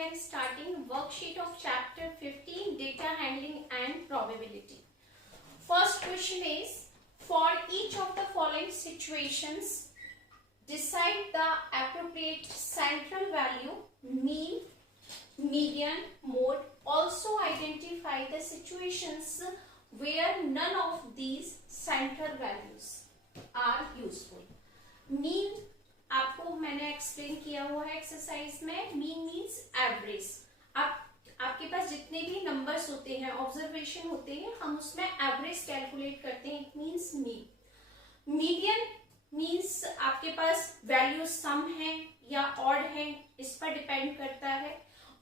we are starting worksheet of chapter 15 data handling and probability. First question is, for each of the following situations, decide the appropriate central value, mean, median, mode. Also identify the situations where none of these central values are useful. Mean आपको मैंने explain किया हुआ है exercise में. Mean means average. आपके पास जितने भी numbers होते हैं, ऑब्जर्वेशन होते हैं, हम उसमें एवरेज कैलकुलेट करते हैं. It means mean. Median means आपके पास वैल्यू सम है या ऑड है, इस पर डिपेंड करता है.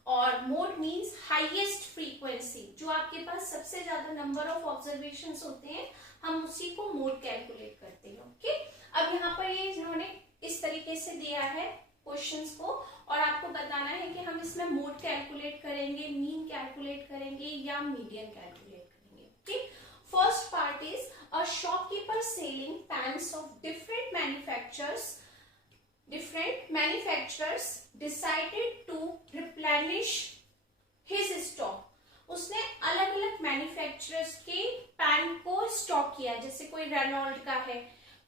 और मोड मीन्स हाईएस्ट फ्रीक्वेंसी. जो आपके पास सबसे ज्यादा नंबर ऑफ ऑब्जर्वेशंस होते हैं, हम उसी को मोड कैलकुलेट करते हैं. ओके. अब यहाँ पर ये इन्होंने इस तरीके से दिया है क्वेश्चंस को, और आपको बताना है कि हम इसमें मोड कैलकुलेट करेंगे, मीन कैलकुलेट करेंगे या मीडियन कैलकुलेट करेंगे. Okay. First part is a shopkeeper selling pens of different manufacturers decided to replenish his stock. उसने अलग अलग मैन्युफैक्चरर्स के पैन को स्टॉक किया. जैसे कोई रेनॉल्ड का है,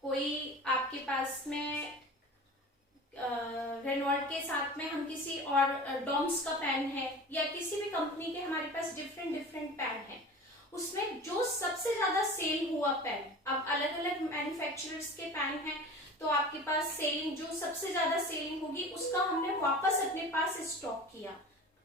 कोई आपके पास में रेनॉल्ड के साथ में हम किसी और डॉम्स का पैन है, या किसी भी कंपनी के हमारे पास डिफरेंट पैन है. उसमें जो सबसे ज्यादा सेल हुआ पैन, अब अलग अलग मैन्युफैक्चरर्स के पैन है, तो आपके पास सेलिंग जो सबसे ज्यादा सेलिंग होगी उसका हमने वापस अपने पास स्टॉक किया.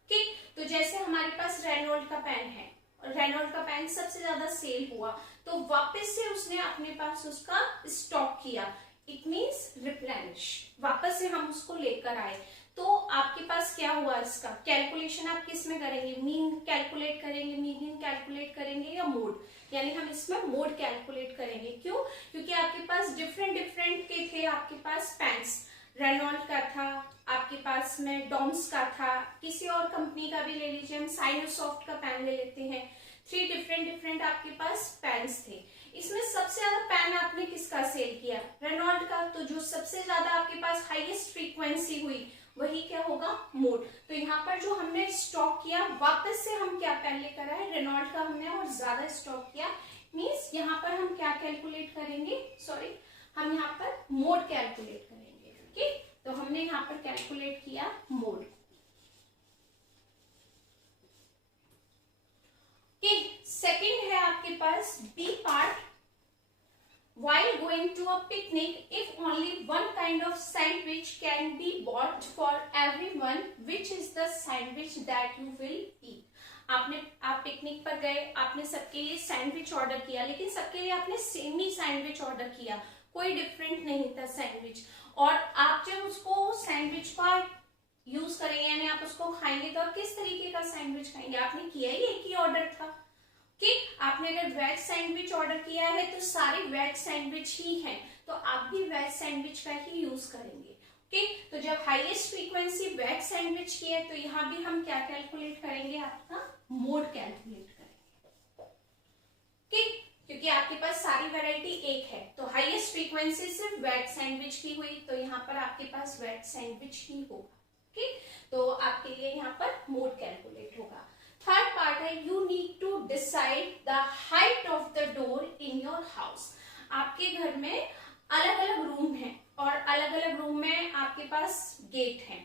ठीक. तो जैसे हमारे पास रेनॉल्ड का पैन है, रेनॉल्ड का पैन सबसे ज्यादा सेल हुआ, तो वापस से उसने अपने पास उसका स्टॉक किया. It means replenish. वापस से हम उसको लेकर आए. तो आपके पास क्या हुआ, इसका कैलकुलेशन आप किस में करेंगे? मीन कैलकुलेट करेंगे, मीडियन कैलकुलेट करेंगे या मोड? यानी हम इसमें मोड कैलकुलेट करेंगे. क्यों? क्योंकि आपके पास डिफरेंट के थे. आपके पास पैन्स रेनॉल्ड का था, आपके पास में डॉम्स का था, किसी और कंपनी का भी ले लीजिए, हम साइनोसॉफ्ट का पैन ले लेते हैं. 3 डिफरेंट आपके पास पैन्स थे. इसमें सबसे ज्यादा पैन आपने किसका सेल किया? रेनॉल्ड का. तो जो सबसे ज्यादा आपके पास हाईएस्ट फ्रीक्वेंसी हुई वही क्या होगा? मोड. तो यहाँ पर जो हमने स्टॉक किया, वापस से हम क्या पैन लेकर आए? रेनॉल्ड का हमने और ज्यादा स्टॉक किया. मीन्स यहाँ पर हम क्या कैलकुलेट करेंगे? सॉरी, हम यहाँ पर मोड कैलकुलेट करेंगे. ओके. तो हमने यहाँ पर कैलकुलेट किया मोड. सेकेंड है आपके पास B part. While going to a picnic, if only one kind of sandwich can be bought for everyone, which is the sandwich that you will eat? आप पिकनिक पर गए, आपने सबके लिए सैंडविच ऑर्डर किया, लेकिन सबके लिए आपने सेम ही सैंडविच ऑर्डर किया, कोई डिफरेंट नहीं था सैंडविच. और आप जब उसको सैंडविच का यूज करेंगे, यानी आप उसको खाएंगे, तो आप किस तरीके का सैंडविच खाएंगे? आपने किया ही एक ही ऑर्डर था. कि आपने अगर वेज सैंडविच ऑर्डर किया है तो सारे वेज सैंडविच ही हैं, तो आप भी वेज सैंडविच का ही यूज करेंगे. ओके. तो जब हाईएस्ट फ्रीक्वेंसी वेज सैंडविच की है, तो यहाँ भी हम क्या कैलकुलेट करेंगे? आपका मोड कैलकुलेट करेंगे. ओके. क्योंकि आपके पास सारी वैरायटी एक है, तो हाईएस्ट फ्रीक्वेंसी सिर्फ वेज सैंडविच की हुई, तो यहाँ पर आपके पास वेज सैंडविच ही होगा. ओके. तो आपके लिए यहाँ पर मोड कैलकुलेट होगा. थर्ड पार्ट है you need to decide the height of the door in your house. आपके घर में अलग अलग रूम है, और अलग अलग रूम में आपके पास गेट है,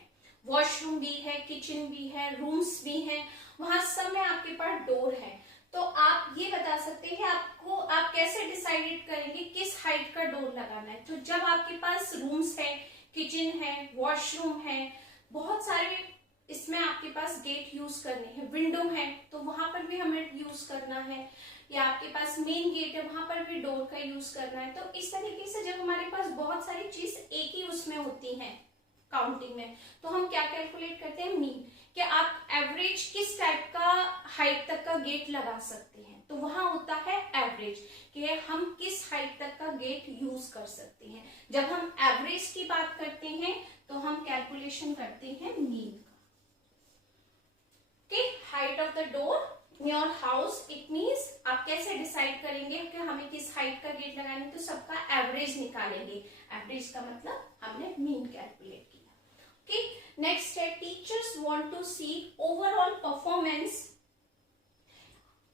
वॉशरूम भी है, किचन भी है, रूम्स भी हैं, वहां सब में आपके पास डोर है. तो आप ये बता सकते हैं आपको, आप कैसे डिसाइड करेंगे किस हाइट का डोर लगाना है? तो जब आपके पास रूम्स है, किचन है, वॉशरूम है, बहुत सारे इसमें आपके पास गेट यूज करने हैं, विंडो है तो वहां पर भी हमें यूज करना है, या आपके पास मेन गेट है वहां पर भी डोर का यूज करना है. तो इस तरीके से जब हमारे पास बहुत सारी चीज एक ही उसमें होती हैं काउंटिंग में, तो हम क्या कैलकुलेट करते हैं? मीन. कि आप एवरेज किस टाइप का हाइट तक का गेट लगा सकते हैं, तो वहां होता है एवरेज, कि हम किस हाइट तक का गेट यूज कर सकते हैं. जब हम एवरेज की बात करते हैं तो हम कैलकुलेशन करते हैं मीन का. Height of the door in your house, it means आप कैसे डिसाइड करेंगे कि हमें किस हाइट का गेट लगाना है? तो सबका एवरेज निकालेंगे. एवरेज का मतलब हमने मीन कैलकुलेट किया. ओके, नेक्स्ट है teachers want to see overall performance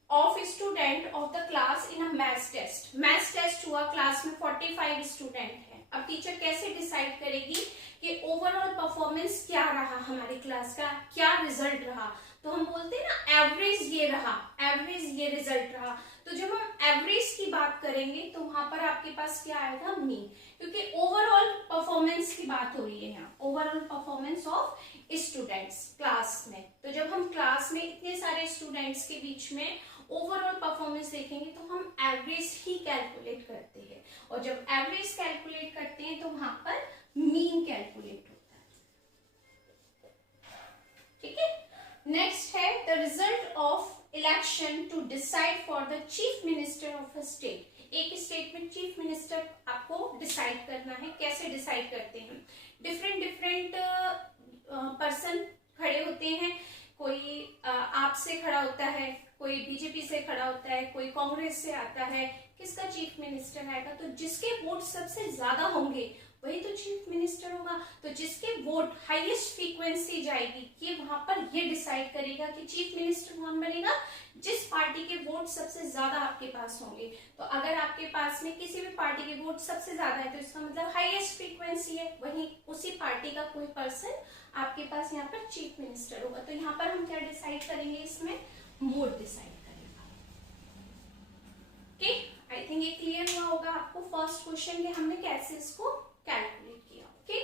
of student of the class in a maths test. Maths test हुआ, क्लास में 45 स्टूडेंट हैं। अब टीचर कैसे डिसाइड करेगी कि ओवरऑल परफॉर्मेंस क्या रहा, हमारी क्लास का क्या रिजल्ट रहा। तो हम बोलते हैं ना एवरेज ये रहा, एवरेज ये रिजल्ट रहा। तो जब हम एवरेज की बात करेंगे तो वहां पर आपके पास क्या आएगा, मीन, क्योंकि ओवरऑल परफॉर्मेंस की बात हो रही है यहाँ, overall performance of students class में। तो जब हम क्लास में इतने सारे स्टूडेंट्स के बीच में ओवरऑल परफॉर्मेंस देखेंगे तो हम एवरेज ही कैलकुलेट करते हैं, और जब एवरेज कैलकुलेट करते हैं तो वहां पर मीन कैलकुलेट होता है। ठीक है, नेक्स्ट है the result of election to decide for the chief minister of a state. एक स्टेट में चीफ मिनिस्टर आपको डिसाइड करना है। कैसे डिसाइड करते हैं, डिफरेंट डिफरेंट पर्सन खड़े होते हैं। कोई आप से खड़ा होता है, कोई बीजेपी से खड़ा होता है, कोई कांग्रेस से आता है। किसका चीफ मिनिस्टर आएगा, तो जिसके वोट सबसे ज्यादा होंगे वही तो चीफ मिनिस्टर होगा। तो जिसके वोट हाईएस्ट फ्रीक्वेंसी जाएगी, ये वहां पर ये डिसाइड करेगा कि चीफ मिनिस्टर कौन बनेगा, जिस पार्टी के वोट सबसे ज्यादा आपके पास होंगे। तो अगर आपके पास में किसी भी पार्टी के वोट सबसे ज्यादा है तो इसका मतलब हाईएस्ट फ्रीक्वेंसी है, वहीं उसी पार्टी का कोई पर्सन आपके पास यहाँ पर चीफ मिनिस्टर होगा। तो यहाँ पर हम क्या डिसाइड करेंगे, इसमें मोड डिसाइड करेगा। ओके, आई थिंक ये क्लियर हुआ होगा आपको फर्स्ट क्वेश्चन के हमने कैसे इसको कैलकुलेट किया। Okay,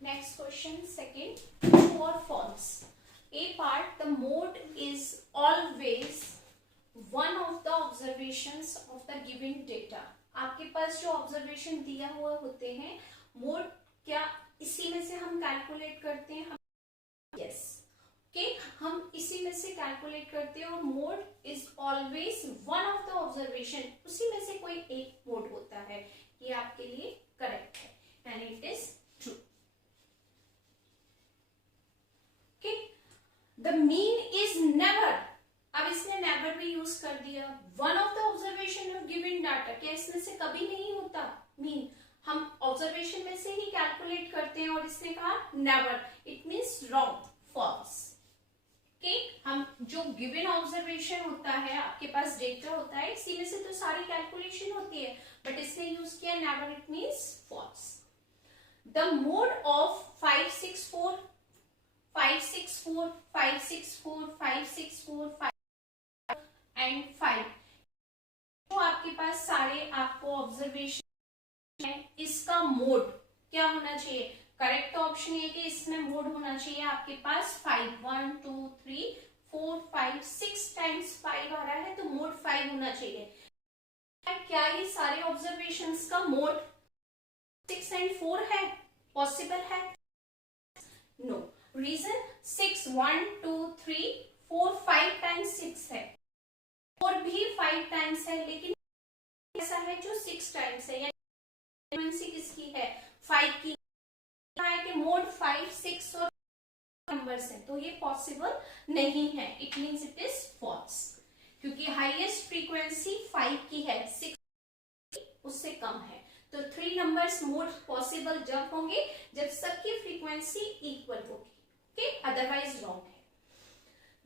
next question second, true और false. A part, the mode is always one of the observations of the given data. आपके पास जो ऑब्जर्वेशन दिया हुआ होते हैं, मोड क्या इसी में से हम कैलकुलेट करते हैं। यस, ओके, हम इसी में से कैलकुलेट करते हैं, और mode is always one of the observation, उसी में से कोई एक मोड होता है। ये आपके लिए करेक्ट है, यानी it is true. Okay, the mean is never, अब इसने नेवर भी यूज कर दिया। One of the observation of given data, क्या इसमें से कभी नहीं होता मीन, हम ऑब्जर्वेशन में से ही कैलकुलेट करते हैं, और इसने कहा never, it means wrong, false. Okay, हम जो गिवन ऑब्जर्वेशन होता है, आपके पास डेटा होता है, इसी में से तो सारी कैलकुलेशन होती है, बट इसने यूज किया never, it means false. The mode of 564 564 564 564 5 and 5, तो आपके पास सारे आपको ऑब्जर्वेशन है, इसका मोड क्या होना चाहिए। करेक्ट ऑप्शन ये कि इसमें मोड होना चाहिए आपके पास 5, 1 2 3 4 5 6 टाइम्स 5 आ रहा है, तो मोड 5 होना चाहिए। क्या ये सारे ऑब्जर्वेशंस का मोड 6 एंड 4 है, पॉसिबल है? नो, रीजन 6 1 2 3 4 5 टाइम्स 6 है, 4 भी 5 टाइम्स है, लेकिन ऐसा है जो 6 टाइम्स है, फ्रीक्वेंसी किसकी है, 5 की है कि मोड 5 6 और नंबर्स हैं, तो ये पॉसिबल नहीं है, it means it is false, क्योंकि हाईएस्ट फ्रीक्वेंसी 5 की है, 6 उससे कम है। तो 3 नंबर्स मोड पॉसिबल जब होंगे जब सबकी फ्रीक्वेंसी इक्वल होगी। ओके, अदरवाइज रॉन्ग है।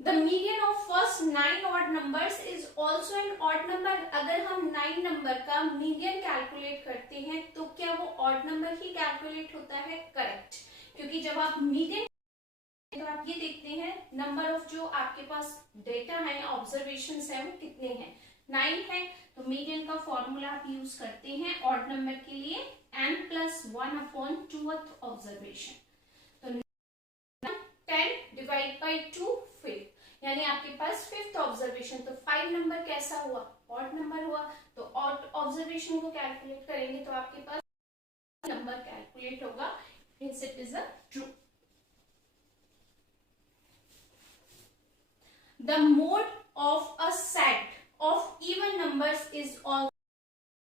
The median of first 9 odd numbers is also an odd number। अगर हम 9 नंबर का मीडियन कैलकुलेट करते हैं तो क्या वो ऑड नंबर ही कैलकुलेट होता है? करेक्ट, क्योंकि जब आप मीडियन तो आप ये देखते हैं नंबर ऑफ जो आपके पास डेटा है, ऑब्जर्वेशन है, वो कितने हैं, 9 है। तो मीडियन का फॉर्मूला आप यूज करते हैं ऑड नंबर के लिए, n+1/2th ऑब्जर्वेशन। तो 10 डिवाइड बाई 2 5, यानी आपके पास 5th ऑब्जर्वेशन, तो 5 नंबर कैसा हुआ, ऑड नंबर हुआ। तो ऑड ऑब्जर्वेशन को कैलकुलेट करेंगे तो आपके पास नंबर कैलकुलेट होगा, means it is a true. The mode of a set of even numbers is all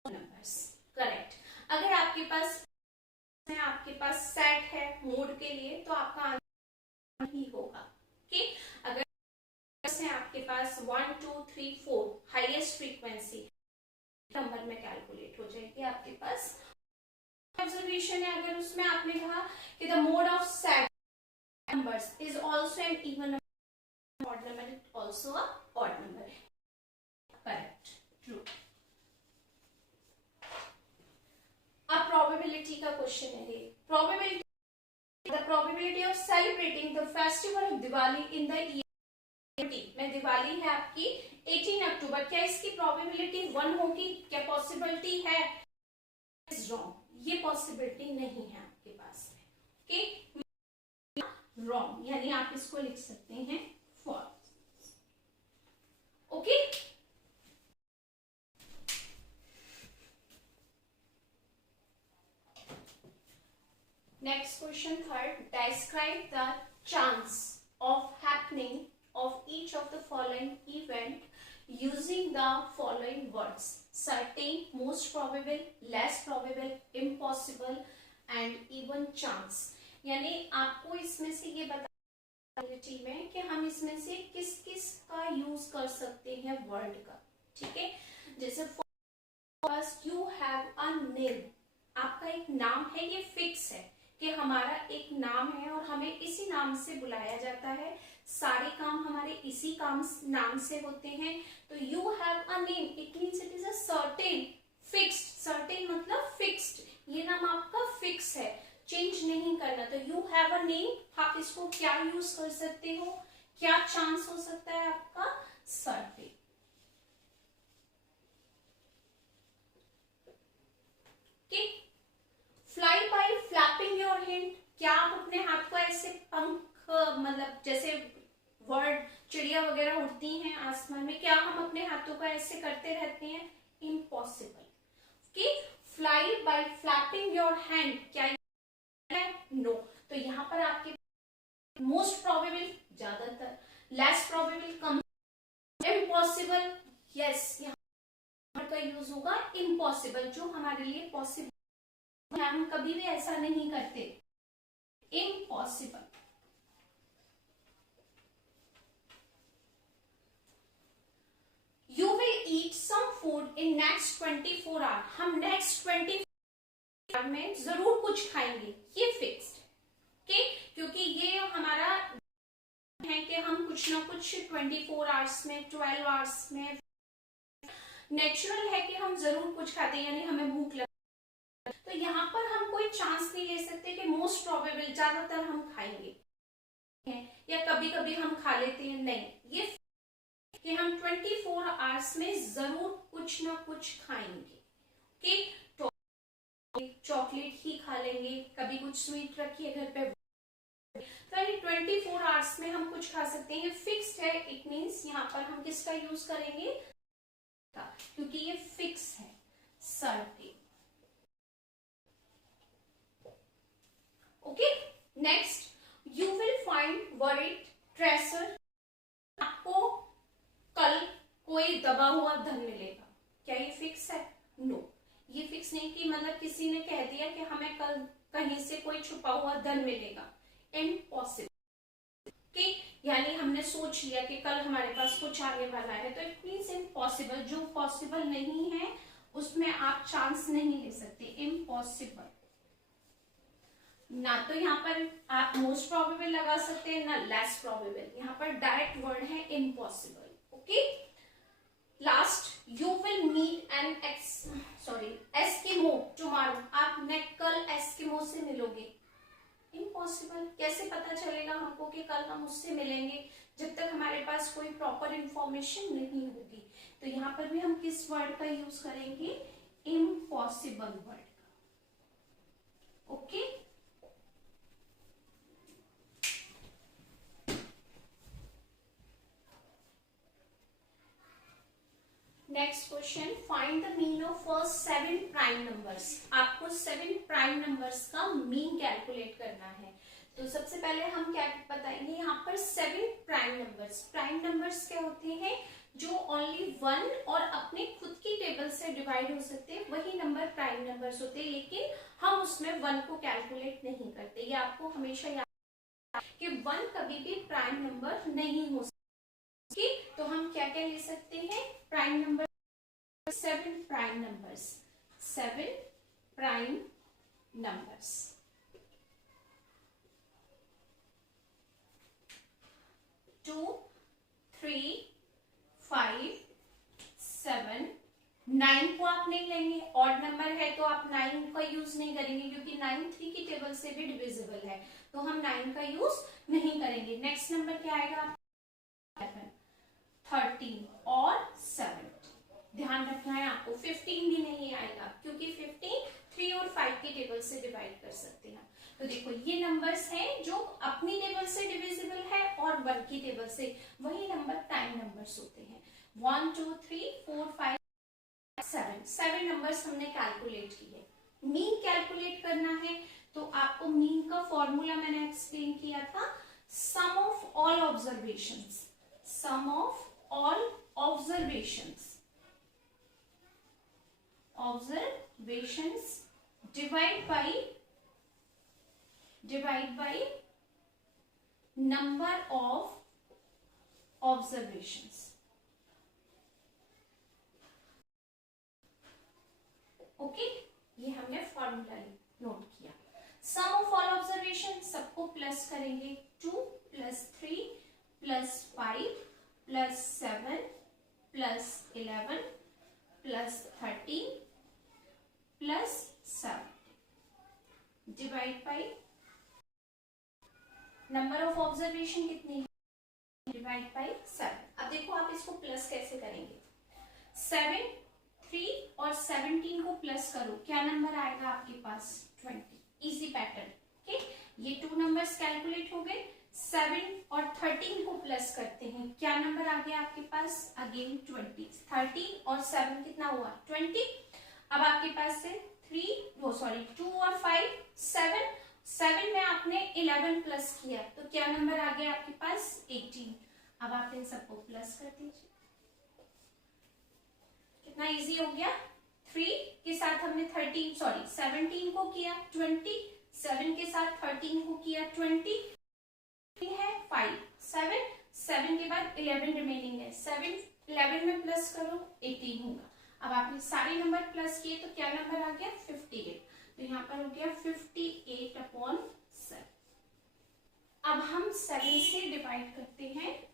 numbers. Correct, अगर आपके पास सेट है मोड के लिए तो आपका आंसर ही होगा। ओके, अगर आपके पास 1 2 3 4 हाईएस्ट फ्रीक्वेंसी नंबर में कैलकुलेट हो जाएगी आपके पास। ऑब्जर्वेशन है, अगर उसमें आपने कहा कि the mode of said numbers is also an even number, odd number is also a odd number. Correct, true. अब प्रोबेबिलिटी का क्वेश्चन है ये। Probability, the probability of celebrating the festival of Diwali in the year में, दिवाली है आपकी 18 अक्टूबर, क्या इसकी probability 1 होगी? क्या पॉसिबिलिटी है? इज रॉन्ग, ये पॉसिबिलिटी नहीं है आपके पास में। ओके, रॉन्ग, यानी आप इसको लिख सकते हैं false. Okay, next question third, describe the chance of happening of each of the following event using the following words: certain, most probable, less probable, impossible and even chance। यानी आपको इसमें से ये बताना में कि हम इसमें से किस किस का यूज कर सकते हैं वर्ड का। ठीक है, जैसे first you have a name, आपका एक नाम है, ये फिक्स है कि हमारा एक नाम है और हमें इसी नाम से बुलाया जाता है, सारे काम हमारे इसी काम नाम से होते हैं। तो you have a name, it means it is a certain, fixed. Certain मतलब फिक्स्ड, ये नाम आपका फिक्स है, चेंज नहीं करना। तो यू हैव अ नेम, आप इसको क्या यूज कर सकते हो, क्या चांस हो सकता है आपका? Certain. Fly bye flapping your hand, क्या आप अपने हाथ को ऐसे पंख, मतलब जैसे वर्ड चिड़िया वगैरह उड़ती हैं आसमान में, क्या हम अपने हाथों को ऐसे करते रहते हैं? इम्पॉसिबल। कि fly bye flapping your hand क्या है? नो। तो यहाँ पर आपके मोस्ट प्रोबेबल ज्यादातर, लेस प्रोबेबल कम, इम्पॉसिबल यस, यहाँ का यूज होगा इम्पॉसिबल, जो हमारे लिए पॉसिबल, हम कभी भी ऐसा नहीं करते। Impossible. You will eat some food in next 24 hours, हम next 24 hours में जरूर कुछ खाएंगे, ये फिक्स्ड। ओके, क्योंकि ये हमारा है कि हम कुछ ना कुछ 24 आवर्स में, 12 आवर्स में, नेचुरल है कि हम जरूर कुछ खाते हैं, यानी हमें भूख लगे। तो यहाँ पर हम कोई चांस नहीं ले सकते कि मोस्ट प्रोबेबल ज्यादातर हम खाएंगे या कभी कभी हम खा लेते हैं, नहीं, ये कि हम 24 आवर्स में जरूर कुछ ना कुछ खाएंगे। ओके, चॉकलेट ही खा लेंगे, कभी कुछ स्वीट रखिए घर पे, तो 24 आवर्स में हम कुछ खा सकते हैं, फिक्स्ड है। इट मींस यहाँ पर हम किसका यूज करेंगे? क्योंकि ये फिक्स है, certain. Okay, next, you will find buried treasure, आपको कल कोई दबा हुआ धन मिलेगा, क्या ये फिक्स है? नो, ये फिक्स नहीं कि मतलब किसी ने कह दिया कि हमें कल कहीं से कोई छुपा हुआ धन मिलेगा, इम्पॉसिबल। ओके, यानी हमने सोच लिया कि कल हमारे पास कुछ आने वाला है, तो इट मीन्स इम्पॉसिबल, जो पॉसिबल नहीं है उसमें आप चांस नहीं ले सकते, इम्पॉसिबल। ना तो यहाँ पर आप मोस्ट प्रोबेबल लगा सकते हैं, ना लेस प्रोबेबल, यहाँ पर डायरेक्ट वर्ड है impossible. Okay, last, you will meet an Eskimo tomorrow, आप कल एस्किमो से मिलोगे, इम्पॉसिबल। कैसे पता चलेगा हमको कि कल हम उससे मिलेंगे, जब तक हमारे पास कोई प्रॉपर इंफॉर्मेशन नहीं होगी। तो यहाँ पर भी हम किस वर्ड का यूज करेंगे? इम्पॉसिबल वर्ड का। Okay, next question, find the mean of first 7 prime numbers. आपको 7 प्राइम नंबर्स का मीन कैलकुलेट करना है। तो सबसे पहले हम क्या बताएंगे, यहाँ पर 7 प्राइम नंबर्स। प्राइम नंबर्स क्या होते हैं? जो ओनली 1 और अपने खुद की टेबल से डिवाइड हो सकते हैं, वही नंबर प्राइम नंबर्स होते हैं, लेकिन हम उसमें 1 को कैलकुलेट नहीं करते। ये आपको हमेशा याद कि 1 कभी भी प्राइम नंबर नहीं हो सकता। तो हम क्या क्या ले सकते हैं? Prime number 7 prime numbers. 7 prime numbers. 2, 3, 5, 7, 9 को आप नहीं लेंगे, ऑड नंबर है तो आप 9 का यूज नहीं करेंगे क्योंकि 9 3 की टेबल से भी डिविजिबल है, तो हम 9 का यूज नहीं करेंगे। नेक्स्ट नंबर क्या आएगा? 11, 13 और 7। ध्यान रखना है आपको, 15 भी नहीं आएगा क्योंकि 15 3 और 5 की टेबल से डिवाइड कर सकते हैं। तो देखो ये नंबर्स हैं जो अपनी टेबल से डिविजिबल है और 1 की टेबल से, वही नंबर प्राइम नंबर्स होते हैं। 1 2 3 4 5 7 7 नंबर्स हमने कैलकुलेट किए। मीन कैलकुलेट करना है तो आपको मीन का फॉर्मूला मैंने एक्सप्लेन किया था, sum of all observations. Sum of all observations divide by number of observations. Okay, ये हमने फॉर्मूला नोट किया। सम ऑफ ऑल ऑब्जर्वेशन सबको प्लस करेंगे, 2 + 3 + 5 + 7 + 11 + 13 + 7 divide by number of observation कितनी है, डिवाइड बाई 7। अब देखो आप इसको प्लस कैसे करेंगे। 7 3 और 17 को प्लस करो, क्या नंबर आएगा आपके पास? 20। Easy pattern. ओके, ये 2 नंबर्स कैलकुलेट हो गए। 7 और 13 को प्लस करते हैं, क्या नंबर आ गया आपके पास? अगेन 20। 13 और 7 कितना हुआ? 20। अब आपके पास से 2 और 5 7 में आपने 11 प्लस किया तो क्या नंबर आ गया आपके पास? 18। अब आप इन सबको प्लस कर दीजिए, कितना इजी हो गया। 3 के साथ हमने 17 को किया 20, 7 के साथ 13 को किया 20 है 5, 7 के बाद 11 रिमेनिंग है, 7 11 में प्लस करो 18 होगा। अब आपने सारे नंबर प्लस किए तो क्या नंबर आ गया? 58। तो यहाँ पर हो गया 58/7। अब हम 7 से डिवाइड करते हैं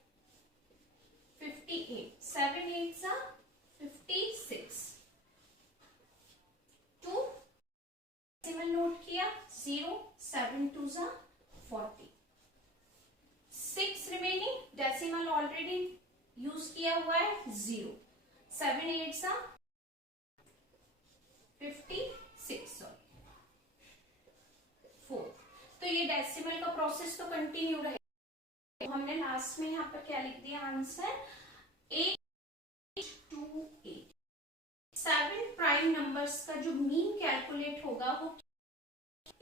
58। 7 8 56। 2 डेसिमल नोट किया 0, 7 2 40। 6 रिमेनिंग, डेसिमल ऑलरेडी यूज किया हुआ है 0, 7 8 56 4। तो ये डेसिमल का प्रोसेस तो कंटिन्यू रहेगा। तो हमने लास्ट में यहाँ पर क्या लिख दिया आंसर? 828। 7 प्राइम नंबर्स का जो मीन कैलकुलेट होगा वो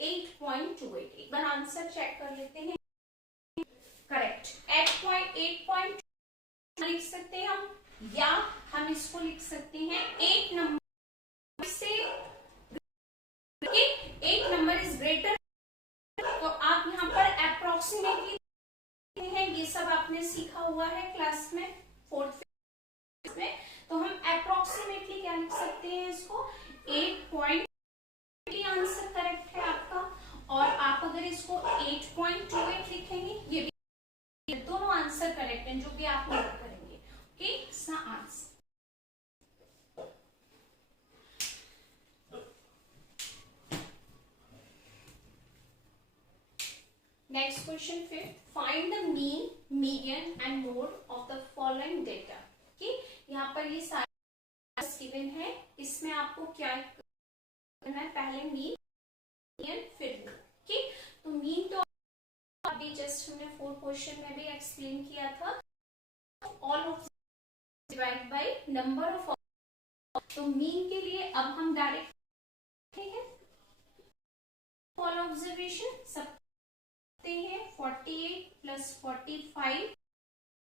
8.28। एक बार आंसर चेक कर लेते हैं। करेक्ट, 8.8 लिख सकते हैं हम, या हम इसको लिख सकते हैं 8 नंबर से 8 नंबर इज ग्रेटर। तो आप यहाँ पर अप्रोक्सीमेटली हैं, ये सब आपने सीखा हुआ है क्लास में 4th में। तो हम अप्रोक्सीमेटली क्या लिख सकते हैं इसको? 8. आंसर करेक्ट है आपका। और आप अगर इसको 8.28 लिखेंगे, ये भी दोनों आंसर करेक्ट हैं, जो भी आप नोट करेंगे। ओके, इसका answer. Next question 5th, find the mean, median and mode of the following data. Okay, यहाँ पर ये सारे गिवन है, इसमें आपको क्या करना है? पहले मीन, मीडियन, फिर मोड। ओके, तो मीन तो अभी जस्ट हमने 4 क्वेश्चन में भी एक्सप्लेन किया था। All of divide by number of. तो मीन के लिए अब हम डायरेक्ट, ठीक है, ऑल ऑब्जर्वेशन सब हैं 48 + 45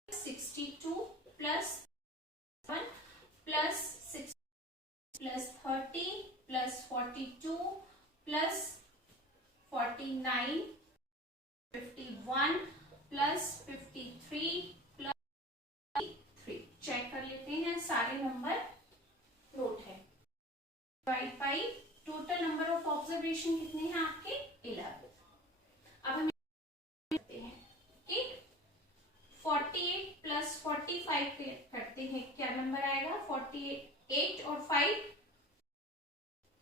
62 + 1 + 6 + 30 + 42 + 49 51 + 53 + 3। चेक कर लेते हैं सारे number total number of observation कितने हैं आपके 11। अब हम करते हैं कि 48 प्लस 45 करते हैं, क्या नंबर आएगा 48 और 5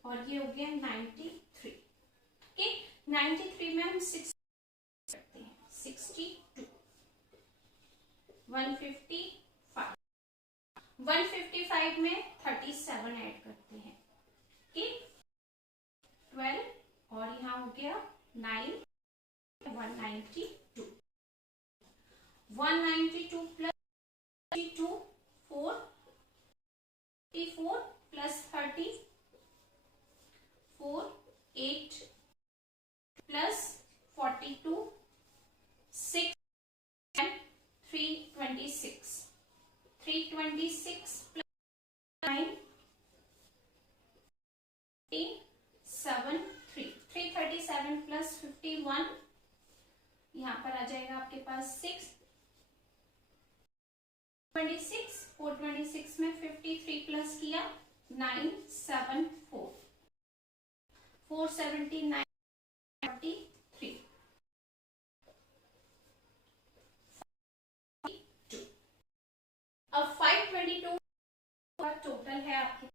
और ये हो गया 93। ओके 93 में हम 6 करते हैं 62 155 155 में 37 ऐड करते हैं कि 12 और यहाँ हो गया 9 192 192 plus 32 4 84 plus 30 4 8 plus 42 6 and 326 326 plus 9 7 3 337 plus 51 यहाँ पर आ जाएगा आपके पास 6 26 426 में 53 प्लस किया 974 479 43 अब 522 का टोटल है आपके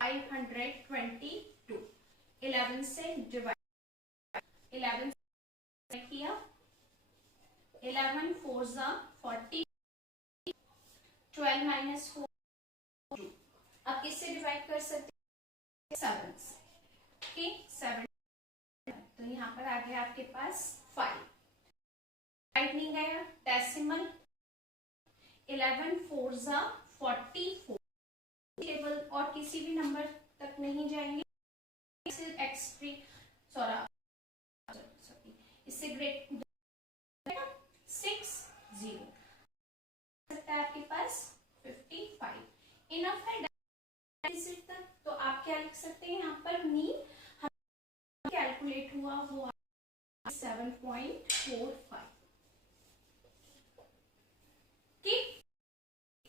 522 11 से डिवाइड 11 से किया 11 4 जा 40 12 माइनस 4 2 अब किससे डिवाइड कर सकते हैं 7 से ओके 7 तो यहाँ पर आ गया आपके पास 5 राइट नहीं गया डेसिमल 11 4 जा 44 टेबल और किसी भी नंबर तक नहीं जाएंगे एक्सट्री सॉरी इससे ग्रेट 6 0 सकता है आपके पास 55 इनफ है तक। तो आप क्या लिख सकते हैं यहाँ पर मीन कैलकुलेट हुआ वो 7.45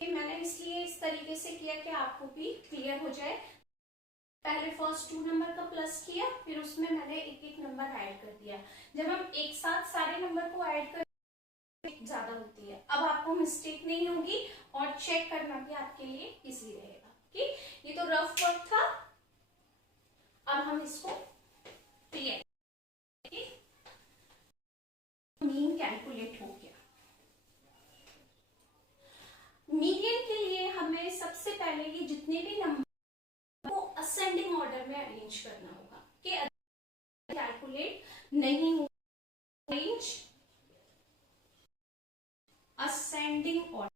मैंने इसलिए इस तरीके से किया कि आपको भी क्लियर हो जाए। पहले फर्स्ट 2 नंबर का प्लस किया फिर उसमें मैंने एक एक नंबर ऐड कर दिया। जब हम एक साथ सारे नंबर को ऐड कर ज्यादा होती है। अब आपको मिस्टेक नहीं होगी और चेक करना भी आपके लिए इजी रहेगा कि ये तो रफ वर्क था। अब हम इसको क्लियर मीन कैलकुलेट हो गया। मीडियन के लिए हमें सबसे पहले ये जितने भी नंबर को असेंडिंग ऑर्डर में अरेंज करना होगा कि कैलकुलेट नहीं हो अरेंज असेंडिंग ऑर्डर।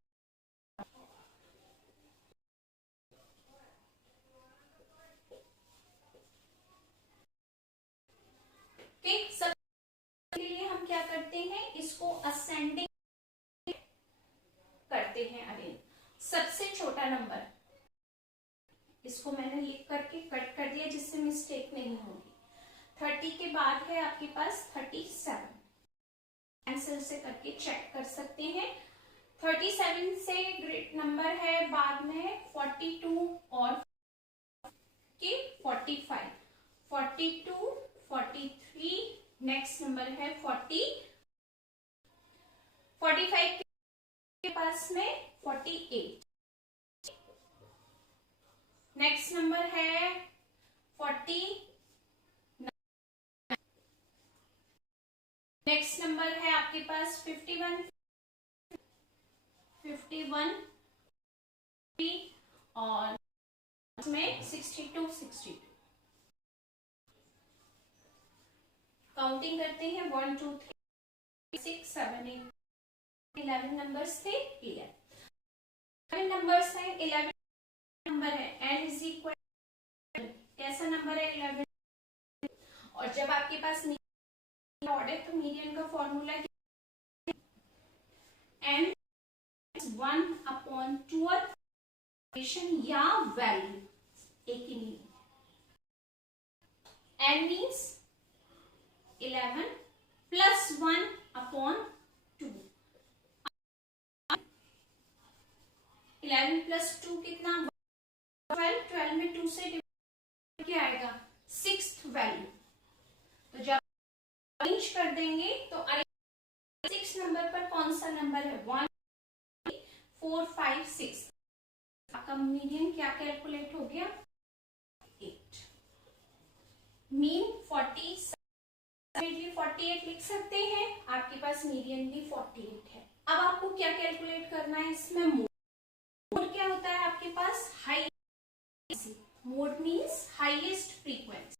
ठीक सबके लिए हम क्या करते हैं इसको असेंडिंग करते हैं अरेंज। सबसे छोटा नंबर इसको मैंने लिख करके कट कर दिया जिससे मिस्टेक नहीं होगी। 30 के बाद है आपके पास 37 कैंसिल से करके चेक कर सकते हैं। 37 से ग्रेट नंबर है बाद में 42 और के 45 42 43 नेक्स्ट नंबर है 45 के पास में 48 नेक्स्ट नंबर है 40 नेक्स्ट नंबर है आपके पास 51 और इसमें 62 काउंटिंग करते हैं 1 2 3 6 7 8 11 नंबर्स थे। 11 नंबर्स हैं 11 नंबर है n इज इक्वल कैसा नंबर है 11 और जब आपके पास ऑर्डर तो मीडियन का फॉर्मूला n 1/2 या वैल्यू एक ही नहीं n मीन्स 11 प्लस 1/2 11 प्लस 2 कितना 12 12 में 2 से डिवाइड क्या आएगा सिक्स्थ वैल्यू। तो जब अरेंज कर देंगे तो अरेंज 6 नंबर पर कौन सा नंबर है? 1 4 5 6। आपका मीडियन क्या कैलकुलेट हो गया? 8। मीन 48 लिख सकते हैं, आपके पास मीडियन भी 48 है। अब आपको क्या कैलकुलेट करना है इसमें? मोड। मोड क्या होता है आपके पास? High. Mode means highest frequency.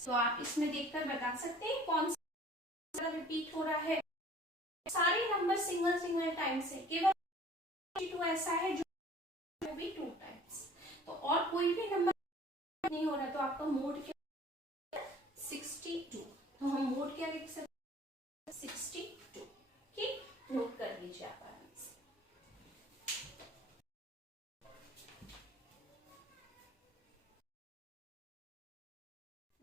तो आप इसमें देखकर बता सकते हैं कौन सा रिपीट हो रहा है। सारे नंबर सिंगल सिंगल टाइम से, केवल 2 ऐसा है जो भी 2 टाइम्स। तो और कोई भी नंबर नहीं हो रहा, तो आपका मोड क्या? 62। तो हम मोड क्या लिख सकते? 62। ठीक, नोट कर लीजिए आप आराम से।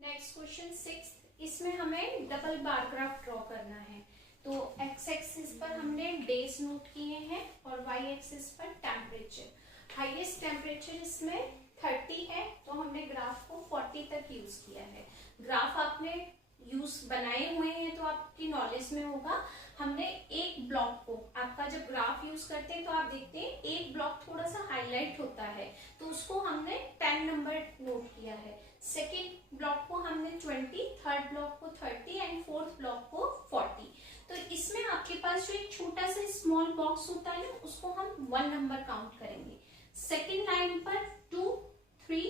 Next question 6। इसमें हमें डबल बार ग्राफ ड्रॉ करना है। तो एक्स एक्सिस पर हमने डेज नोट किए हैं और वाई एक्सिस पर टेम्परेचर। हाईएस्ट टेम्परेचर इसमें 30 है, तो हमने ग्राफ को 40 तक यूज किया है। ग्राफ आपने यूज बनाए हुए हैं तो आपकी नॉलेज में होगा। हमने एक ब्लॉक को, आपका जब ग्राफ यूज करते हैं तो आप देखते हैं एक ब्लॉक थोड़ा सा हाईलाइट होता है, तो उसको हमने 10 नंबर नोट किया है। सेकेंड ब्लॉक को हमने 20, थर्ड ब्लॉक को 30 एंड फोर्थ ब्लॉक को 40। तो इसमें आपके पास जो एक छोटा सा स्मॉल बॉक्स होता है उसको हम 1 नंबर काउंट करेंगे। सेकेंड लाइन पर 2, 3,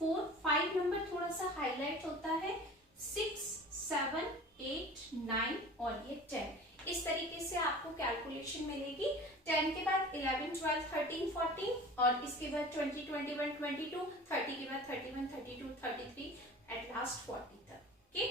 4, 5 नंबर थोड़ा सा हाईलाइट होता है। 6, 7, 8, 9 और ये 10। इस तरीके से आपको कैलकुलेशन मिलेगी। 10 के बाद 11, 12, 13, 14 और इसके बाद 20, 21, 22, 30 के बाद 31, 32, 33 एट लास्ट 40 तक। ओके,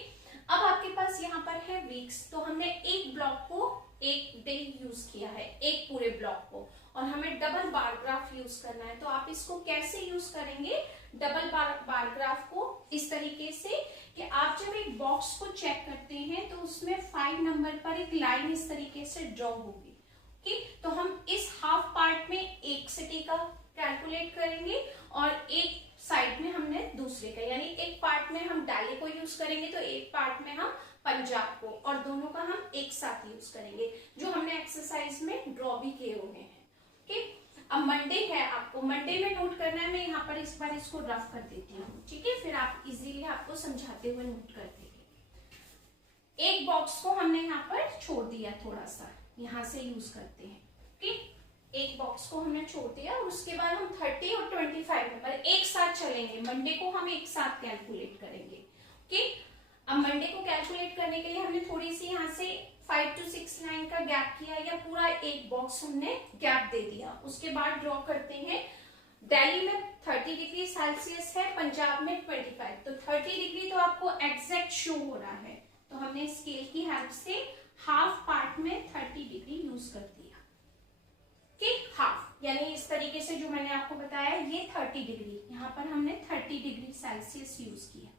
अब आपके पास यहाँ पर है वीक्स। तो हमने एक ब्लॉक को एक डे यूज किया है, एक पूरे ब्लॉक को, और हमें डबल बार ग्राफ यूज करना है। तो आप इसको कैसे यूज करेंगे डबल बार ग्राफ को? इस तरीके से कि आप जब एक बॉक्स को चेक करते हैं तो उसमें 5 नंबर पर एक लाइन इस तरीके से ड्रॉ होगी। ओके, तो हम इस हाफ पार्ट में एक सिटी का कैलकुलेट करेंगे और एक साइड में हमने दूसरे का, यानी एक पार्ट में हम दिल्ली को यूज करेंगे तो एक पार्ट में हम पंजाब को, और दोनों का हम एक साथ यूज करेंगे, जो हमने एक्सरसाइज में ड्रॉ भी किए हुए हैं। ओके, अब मंडे है, आपको मंडे में नोट करना है। मैं यहाँ पर इस बार इसको रफ कर देती हूँ, ठीक है, फिर आप इजीली आपको समझाते हुए नोट कर देंगे। एक बॉक्स को हमने यहाँ पर छोड़ दिया, थोड़ा सा यहाँ से यूज करते हैं। ओके, एक बॉक्स को हमने छोड़ दिया और उसके बाद हम 30 और 25 नंबर एक साथ चलेंगे। मंडे को हम एक साथ कैलकुलेट करेंगे। ओके, अब मंडे को कैलकुलेट करने के लिए हमने थोड़ी सी यहाँ से 5 to 6 लाइन का गैप किया, या पूरा एक बॉक्स हमने गैप दे दिया। उसके बाद ड्रॉ करते हैं। दिल्ली में 30 डिग्री सेल्सियस है, पंजाब में 25। तो 30 डिग्री तो आपको एग्जैक्ट शो हो रहा है, तो हमने स्केल की हेल्प से हाफ पार्ट में 30 डिग्री यूज कर दिया। हाफ यानी इस तरीके से जो मैंने आपको बताया, ये 30 डिग्री, यहाँ पर हमने 30 डिग्री सेल्सियस यूज किया।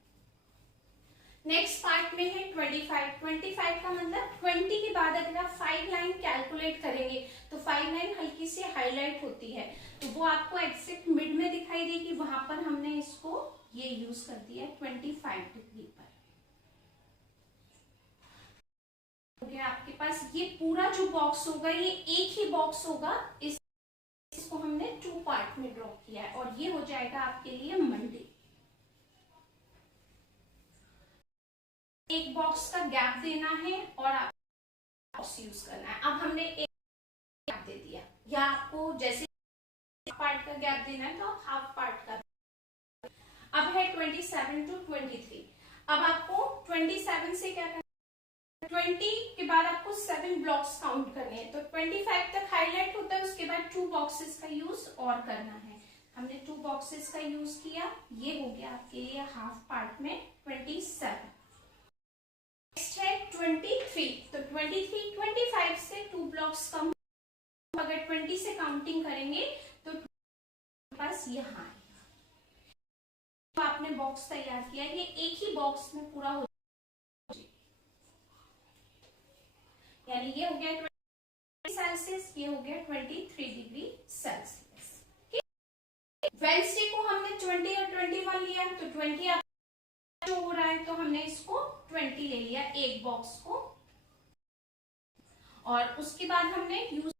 नेक्स्ट पार्ट में है 25 का मतलब 20 के बाद अगर आप 5 लाइन कैलकुलेट करेंगे तो 5 लाइन हल्की सी हाईलाइट होती है, तो वो आपको एग्जैक्ट मिड में दिखाई देगी। वहां पर हमने इसको ये यूज कर दिया 25 डिग्री पर। ओके, आपके पास ये पूरा जो बॉक्स होगा ये एक ही बॉक्स होगा। इसको हमने 2 पार्ट में ड्रॉ किया है और ये हो जाएगा आपके लिए मंडे। एक बॉक्स का गैप देना है और आप बॉक्स यूज करना है। अब हमने एक गैप दे दिया, या आपको जैसे पार्ट का गैप देना है तो आप हाफ पार्ट का। अब है 27 to 23। अब आपको 27 से क्या करना है? 20 के बाद आपको 7 ब्लॉक्स काउंट करने हैं। तो 25 तक हाईलाइट होता है, उसके बाद 2 बॉक्सेस का यूज और करना है। हमने 2 बॉक्सेस का यूज किया, ये हो गया आपके लिए हाफ पार्ट में 27। नेक्स्ट है 23। तो 23 25 से 2 ब्लॉक्स कम, अगर 20 से काउंटिंग करेंगे तो पास यहाँ आएगा। तो आपने बॉक्स तैयार किया, ये एक ही बॉक्स में पूरा हो, यानी ये हो गया 20 सेल्सियस, ये हो गया 23 डिग्री सेल्सियस। वेडनेसडे को हमने 20 और 21 लिया, तो 20 आप एक बॉक्स को, और उसके बाद हमने यूज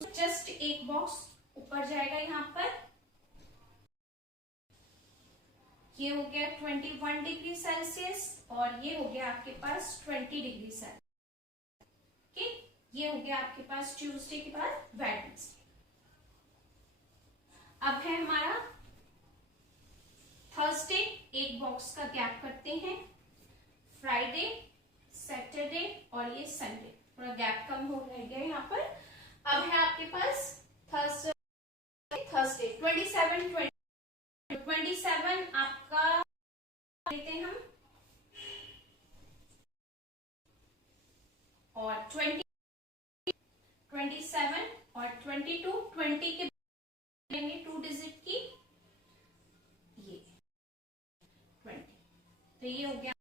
जस्ट एक बॉक्स ऊपर जाएगा यहाँ पर। ये हो गया 21 डिग्री सेल्सियस और ये हो गया आपके पास 20 डिग्री सेल्सियस। ये हो गया आपके पास ट्यूसडे के बाद वेडनेसडे। अब है हमारा थर्सडे, एक बॉक्स का गैप करते हैं, फ्राइडे, सैटरडे और ये संडे, थोड़ा गैप कम हो रह गया यहाँ पर। अब है आपके पास थर्सडे 27 आपका लेते हैं हम, और 27 और 20 के लेंगे 2 डिजिट की, ये 20, तो ये हो गया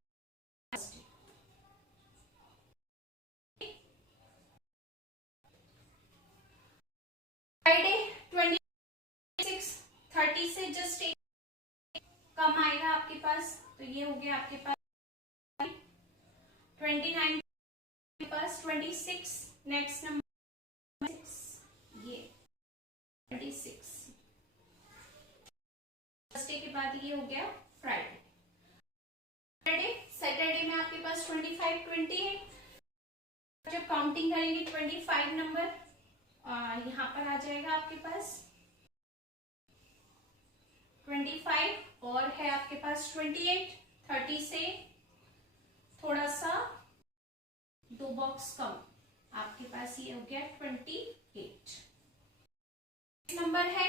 फ्राइडे 26, 30 से जस्ट एक कम आएगा आपके पास, तो ये हो गया आपके पास 29 के पास 26, नेक्स्ट नंबर 6, ये 26, थर्सडे के बाद ये हो गया फ्राइडे। सैटरडे में आपके पास 25, 20 है, जब काउंटिंग करेंगे 25 नंबर यहाँ पर आ जाएगा आपके पास 25, और है आपके पास 28, 30 से थोड़ा सा 2 बॉक्स कम, आपके पास ये हो गया 28। नंबर है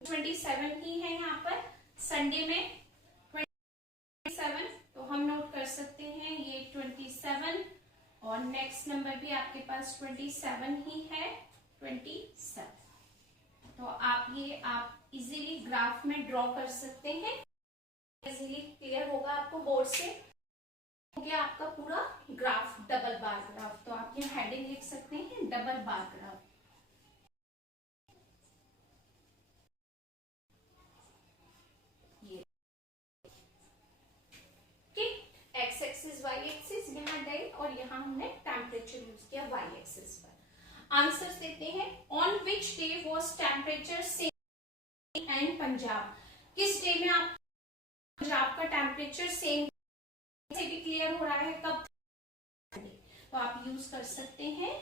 27 ही है यहाँ पर, संडे में 27, तो हम नोट कर सकते हैं ये 27, और नेक्स्ट नंबर भी आपके पास 27 ही है, 27। तो आप इजीली ग्राफ में ड्रॉ कर सकते हैं, इजीली क्लियर होगा आपको बोर्ड से। हो गया आपका पूरा ग्राफ, डबल बार ग्राफ, तो आप ये हेडिंग लिख सकते हैं डबल बार ग्राफ। ये एक्स एक्सिस वाई एक्सिस, यहाँ डे और यहाँ हमने टेम्परेचर यूज किया वाई एक्सिस पर। आंसर्स देते हैं, on which day was temperature same and Punjab, किस डे में आप पंजाब का टेम्परेचर सेम से भी क्लियर हो रहा है, कब, तो आप यूज कर सकते हैं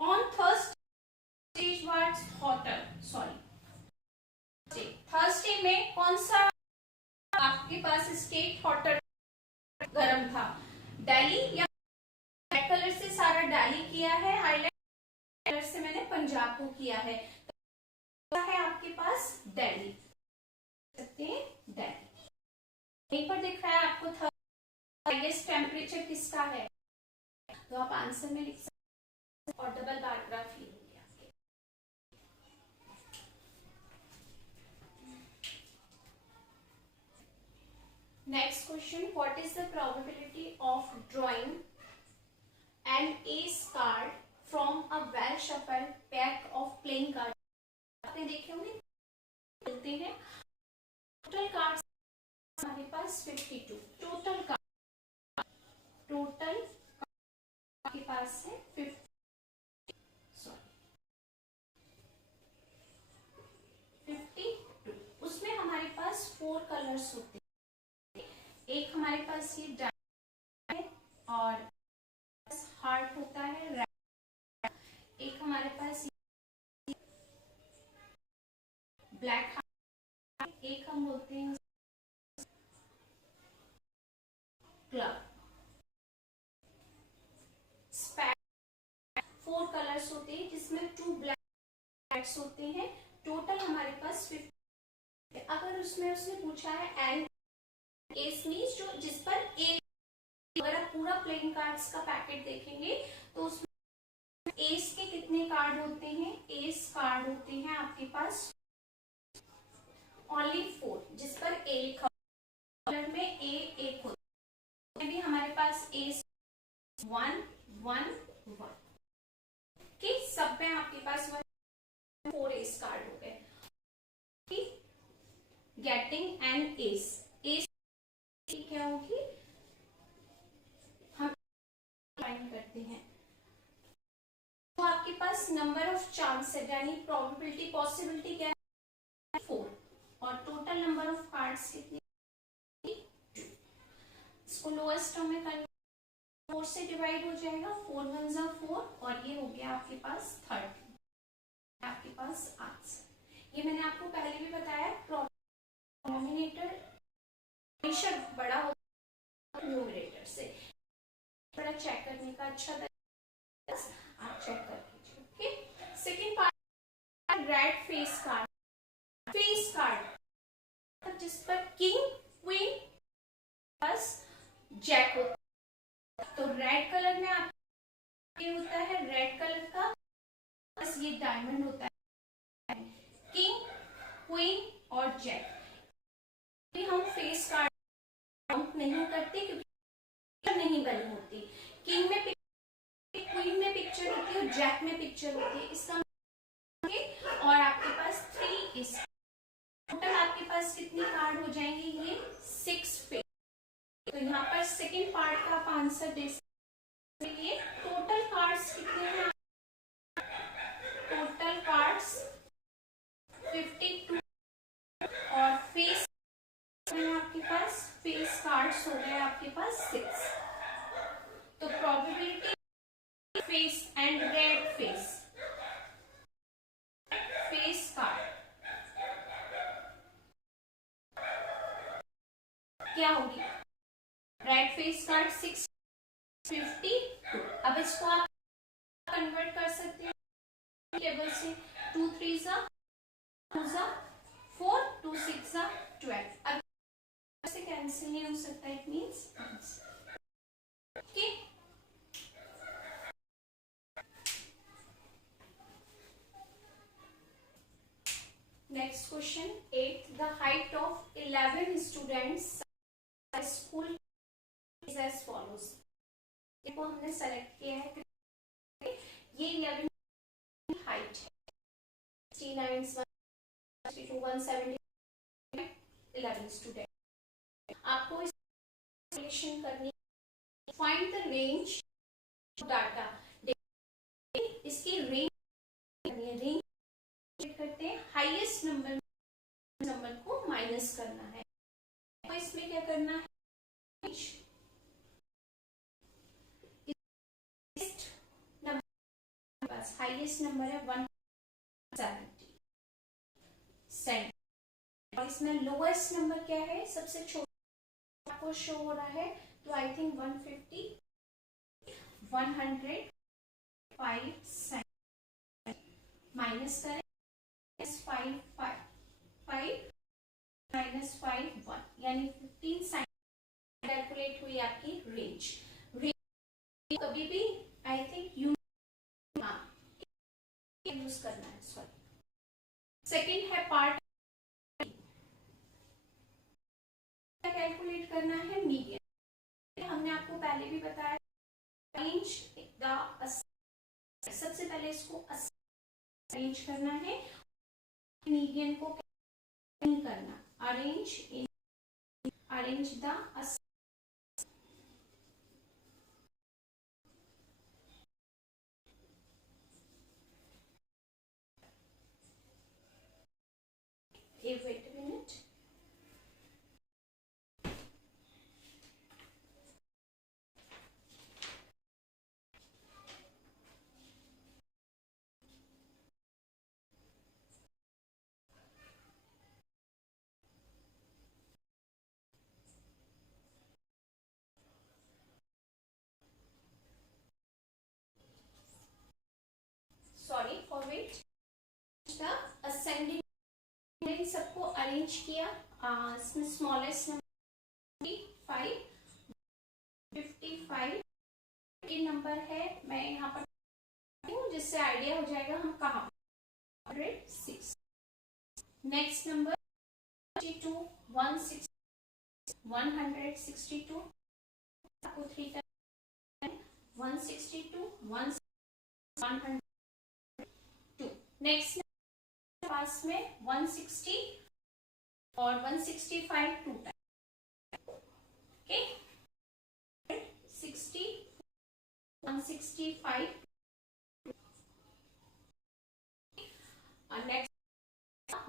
on Thursday was hotter, sorry Thursday में कौन सा आपके पास स्टेट हॉटर गर्म था, दिल्ली, या ब्लैक कलर से सारा दिल्ली किया है, हाईलाइट कलर से मैंने पंजाब को किया है, तो है आपके पास दिल्ली, सकते हैं दिल्ली। यहीं पर दिख रहा है आपको हाईएस्ट टेम्परेचर किसका है, तो आप आंसर में लिख सकते हैं, और डबल बार ग्राफ ये हो गया आपके। Next question, what is the probability of drawing N S card from a well shuffle pack of playing card. आपने देखे होंगे मिलते हैं, टोटल कार्ड हमारे पास 52, टोटल के पास है 52, उसमें हमारे पास 4 कलर्स होते हैं, एक हमारे पास ये डायमंड है और हार्ट होता है रेड, एक हमारे पास ब्लैक हार्ट, एक हम बोलते हैं क्लब, 4 कलर्स होते हैं जिसमें 2 ब्लैक्स होते हैं, टोटल हमारे पास 50। अगर उसमें उसने पूछा है एंड एस मींस जो जिस पर ए, अगर आप पूरा प्लेइंग कार्ड्स का पैकेट देखेंगे तो उसमें एस के कितने कार्ड होते हैं, एस कार्ड होते हैं आपके पास ओनली 4, जिस पर ए लिखा कलर में ए एक होता है, भी हमारे पास एस 1 1 1 के सब में आपके पास 4 एस कार्ड हो गए, गेटिंग एन एस, क्या होगी, हम फाइंड करते हैं। तो आपके पास नंबर ऑफ चांस है, यानी प्रोबेबिलिटी पॉसिबिलिटी क्या है 4, और टोटल नंबर ऑफ कार्ड्स कितनी, 2। इसको लोएस्ट टर्म में 4 से डिवाइड हो जाएगा, 4 1 जा 4, और ये हो गया आपके पास 30, आपके पास आंसर। ये मैंने आपको पहले भी बताया, डिनोमिनेटर हमेशा बड़ा होता है न्यूमरेटर से, बड़ा चेक करने का अच्छा तरीका आप चेक कर लीजिए। Okay, second part red face card. Face card जिस पर किंग क्वीन प्लस जैक होता है, तो रेड कलर में आप ये होता है, रेड कलर का बस ये डायमंड होता है, किंग क्वीन और जैक। हम फेस कार्ड काउंट नहीं करते क्योंकि नहीं बनी होती, किंग में क्वीन में पिक्चर होती है और जैक में पिक्चर होती है, इसका और आपके पास 3 इस टोटल आपके पास कितनी कार्ड हो जाएंगे, ये 6 फेस। तो यहाँ पर सेकंड पार्ट का आप आंसर दे सकते हैं। ये टोटल कार्ड्स कितने हैं, टोटल कार्ड्स 52, और फेस आपके पास फेस कार्ड्स हो गए आपके पास 6। तो probability face and red face, face card क्या होगी, रेड फेस कार्ड 652। अब इसको आप कन्वर्ट कर सकते हैं टेबल से, 2 3 जा 2 जा 4, 2 6 जा 12। अब से कैंसिल नहीं हो सकता, it means okay. Next question 8, the height of 11 students school is as follows. देखो हमने सेलेक्ट किया है, ये 11 हाइट है, 69 170 11 स्टूडेंट। आपको सिलेक्शन करनी, फाइंड द रेंज डाटा, इसकी रेंज करनी है, रेंज करते हैं, हाईएस्ट नंबर को माइनस करना है। तो इसमें क्या करना है, हाईएस्ट नंबर है 170 और इसमें लोएस्ट नंबर क्या है, सबसे छोटा आपको शो हो रहा है, तो आई थिंक 150 105 माइनस करें, 5 माइनस 5 1, यानी 15 साइन कैलकुलेट हुई आपकी रेंज। कभी भी आई थिंक यूज करना है, सॉरी। सेकंड है पार्ट, कैलकुलेट करना है मीडियन। हमने आपको पहले भी बताया, अरेंज द, सबसे पहले इसको अरेंज करना है, मीडियन को नहीं करना, arrange the wait a minute, sorry for wait, the ascending सबको अरेंज किया, इसमें स्मॉलेस्ट नंबर 55 नंबर है, मैं यहाँ पर जिससे आइडिया हो जाएगा हम कहाँ, 106। नेक्स्ट नंबर 162 आपको 3 टाइम 162 102। नेक्स्ट पास में 160 और 165 2 टाइम, 165, नेक्स्ट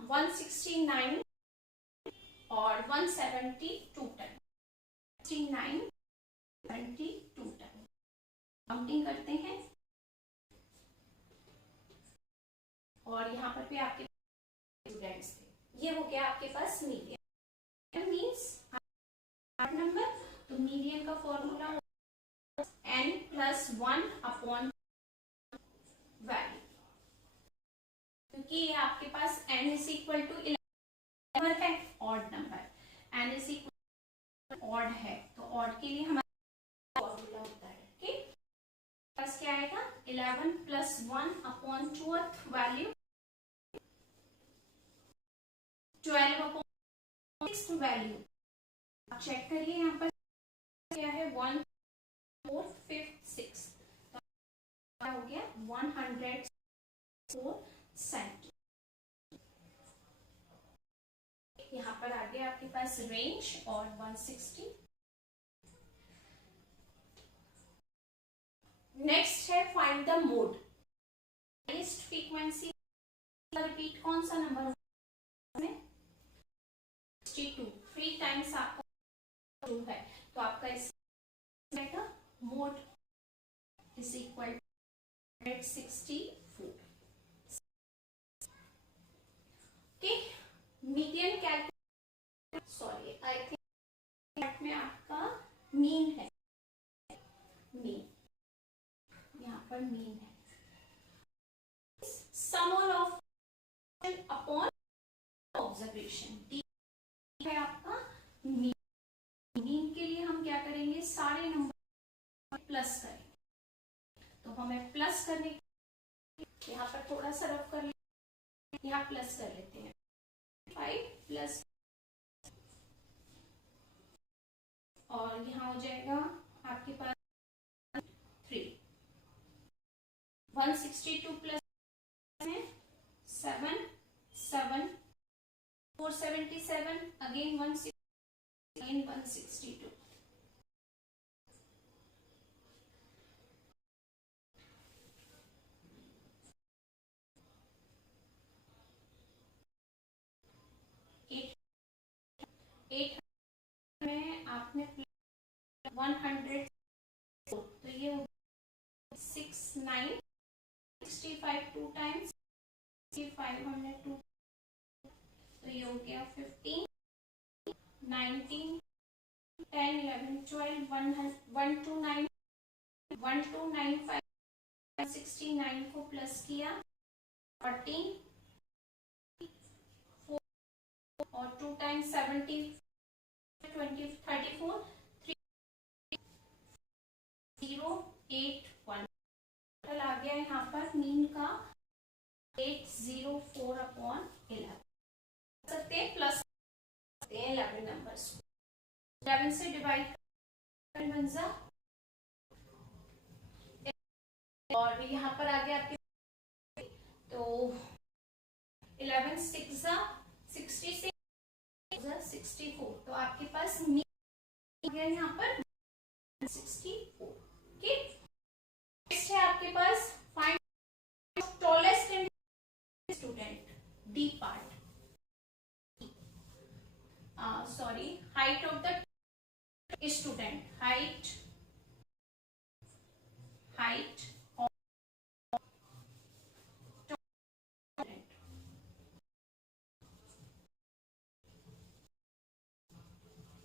169 और 172 टन, 69, 72 टन। काउंटिंग करते हैं और यहाँ पर भी आपके स्टूडेंट्स थे। ये हो गया आपके पास मीडियन, मीन्स नंबर। तो मीडियन का formula n plus 1 upon value, क्योंकि ये आपके पास n इज इक्वल टू 11 है, odd number, n is equal odd है, तो ऑड के लिए हमारा फॉर्मूला होता है। ठीक, बस क्या आएगा 11 plus 1 upon 2th value 12 upon 6th value. आप चेक करिए यहाँ पर क्या है 1 4 5 6, तो क्या हो गया 104 सेंट। यहाँ पर आ गया आपके पास रेंज और 160। नेक्स्ट है find the mode, highest frequency. Repeat कौन सा नंबर है 62, 3 टाइम्स आपका 2 है, तो आपका इस mode is equal 164। Okay, median calculate, sorry I think में आपका मीन है, मीन यहाँ पर मीन है, सम ऑफ अपॉन ऑब्जर्वेशन, डी है आपका मीन। मीन के लिए हम क्या करेंगे, सारे नंबर प्लस करेंगे, तो हमें प्लस करने, यहाँ पर थोड़ा सा रफ कर लेते, यहाँ प्लस कर लेते हैं 5 प्लस, और यहाँ हो जाएगा आपके पास 3, 162 प्लस 7 7 477, अगेन 162, एट में आपने 100, तो ये 6 9 65 2 टाइम्स 502, तो ये हो गया 15 19 10 11 12 129 1295 69 को प्लस किया 14 4 और 2 टाइम्स 70 20 34 3 0 8 1, टोटल आ गया यहाँ पर मीन का 804 अपॉन 11 सकते हैं, प्लस सकते हैं 11 नंबर्स, 11 से डिवाइड बन जा, और यहाँ पर आ गया आपके, तो 11 6 66 64, तो आपके पास मीन गया यहाँ पर 64। ओके, नेक्स्ट है आपके पास find tallest student, D part, sorry height of the student, height of student,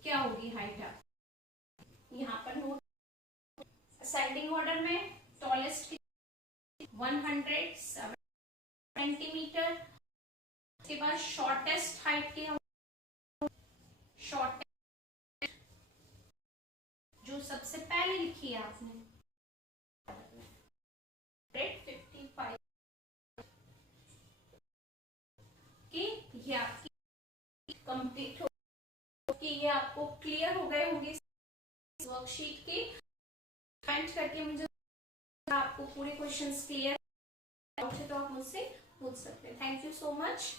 क्या होगी हाइट, आप यहाँ पर नोट, असेंडिंग ऑर्डर में टॉलेस्ट 107 सेंटीमीटर, उसके बाद शॉर्टेस्ट हाइट क्या, शॉर्टेस्ट जो सबसे पहले लिखी है आपने 55, कि ये आपकी कंप्लीट हो, कि ये आपको क्लियर हो गए होंगे वर्कशीट के, कमेंट करके मुझे आपको पूरे क्वेश्चंस क्लियर तो आप मुझसे पूछ सकते हैं। Thank you so much.